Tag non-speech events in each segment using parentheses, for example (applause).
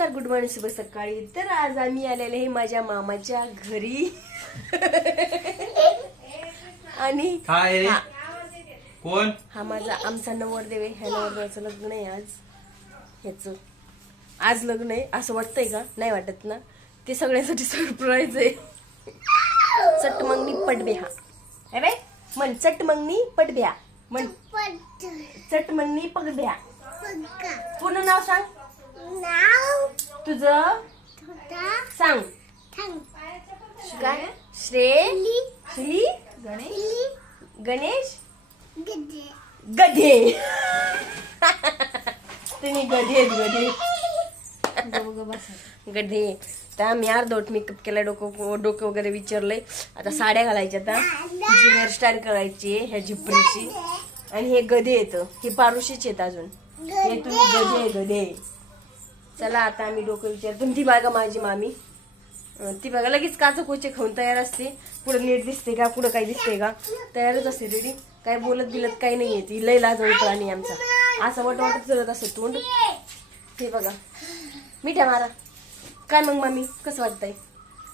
नमस्कार good morning शुभ सकाळी. तर आज आम्ही आलेले आहे माझ्या मामाच्या घरी. आणि काय हा. कोण? हा माझा आमचा नवरदेव आहे. ह्या नवरदेवाचं लग्न आहे आज. ह्याच. आज लग्न आहे. असं वाटतंय का? नाही वाटत ना? ते सगळ्यांसाठी सरप्राईज आहे. चट मंगनी पटब्या हे बाय म्हण चट मंगनी पटब्या म्हण चट मंगनी पगब्या पूर्ण नाव सांग. तुझं? सांग. काय? श्रे? श्री? गणेश? गधे. तुम्ही गधे गधे. गधे. तर आम्ही अर्धवट मेकअप केला डोकं डोकं वगैरे विचारलंय. आता साड्या घालायच्या आता हिची हेअरस्टाईल करायची आहे, ह्या झिपरीची आणि हे गधे येतं हे पारुशीच आहेत अजून. हे तुम्ही गधे गधे. चला आता आम्ही डोकं विचारतो ती बघा माझी मामी. ती बघा लगेच काचं कोचे खाऊन तयार असते. पुढे नीट दिसते का पुढं काही दिसते का? तयारच असते रेडी. काय बोलत बिलत काही नाही येते लय लाजवळ प्राणी आहे आमचा. असं वाट वाटत चलत असते तोंड. हे बघा. मिठ्या मारा. काय मग मामी? कसं वाटतंय?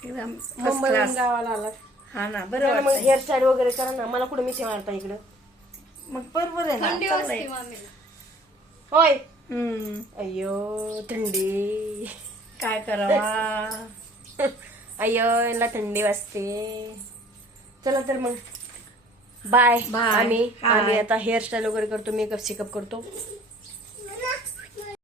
एकदम मुंबईहून गावाला आला. हा ना बरं मग. हेअरस्टाईल वगैरे करा ना. मला कुठं मिठ्या मारता इकडं? मग बरोबर आहे ना चांगलं आहे. होय. अय्यो थंडी. काय करावा? (laughs) अय्यो यांना थंडी वाजते. चला तर मग. Bye Bye. आम्ही. आम्ही आता हेअरस्टाईल वगैरे करतो मेकअप शेकअप करतो.